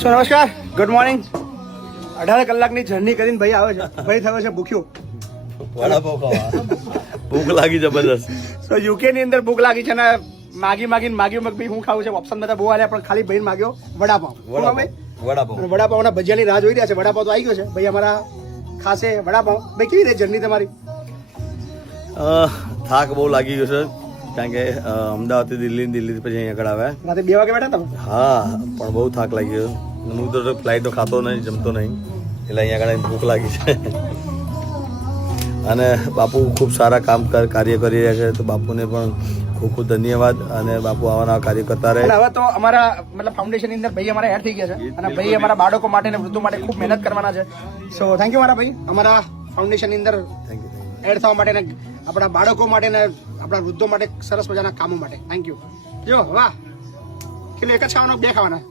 સો નમસ્કાર, good morning. 18 કલાકની journey કરીને ભાઈ આવે છે. ભાઈ થયો છે ભૂખ્યો. વડાપાવ ખાવા ભૂખ લાગી જબરદસ્ત. સો યુકે ની અંદર ભૂખ લાગી છે ને માગી ભાઈ હું ખાવું છે. ઓપ્શન બધા બહુ આવ્યા પણ ખાલી ભાઈ માગ્યો વડાપાવ. વડાપાવના ભજીયાની રાહ જોઈ રહ્યા છે. વડાપાવ તો આવી ગયો છે. ભાઈ અમારા ખાસે વડાપાવ. ભાઈ કેવી રહી જર્ની તમારી? થાક બહુ લાગી ગયો છે કારણ કે અમદાવાદથી દિલ્હી પછી અહીંયા આગળ આવ્યા. રાતે 2 વાગે બેઠા તમે? હા, પણ બહુ થાક લાગી ગયો. હું તો ફ્લાઇટ તો ખાતો નહીં, જમતો નહીં, એટલે અહીંયા આગળ ભૂખ લાગી છે. અને બાપુ ખૂબ સારા કાર્ય કરી રહ્યા છે, તો બાપુને પણ ખૂબ ખૂબ ધન્યવાદ. અને બાપુ આવાના કાર્ય કરતા રહે. હવે તો અમારા મતલબ ફાઉન્ડેશન ની અંદર ભાઈ અમારા એડ થઈ ગયા છે અને ભાઈ અમારા બાળકો માટે અને વૃદ્ધો માટે ખૂબ મહેનત કરવાના છે. સો થેન્ક યુ મારા ભાઈ, અમારા ફાઉન્ડેશન ની અંદર એડ થવા માટે ને આપણા બાળકો માટે ને આપણા વૃદ્ધો માટે સરસ મજાના કામો માટે. Thank you. જો વાહ, કેટલું એક જ ખાવાનો 2 ખાવાના?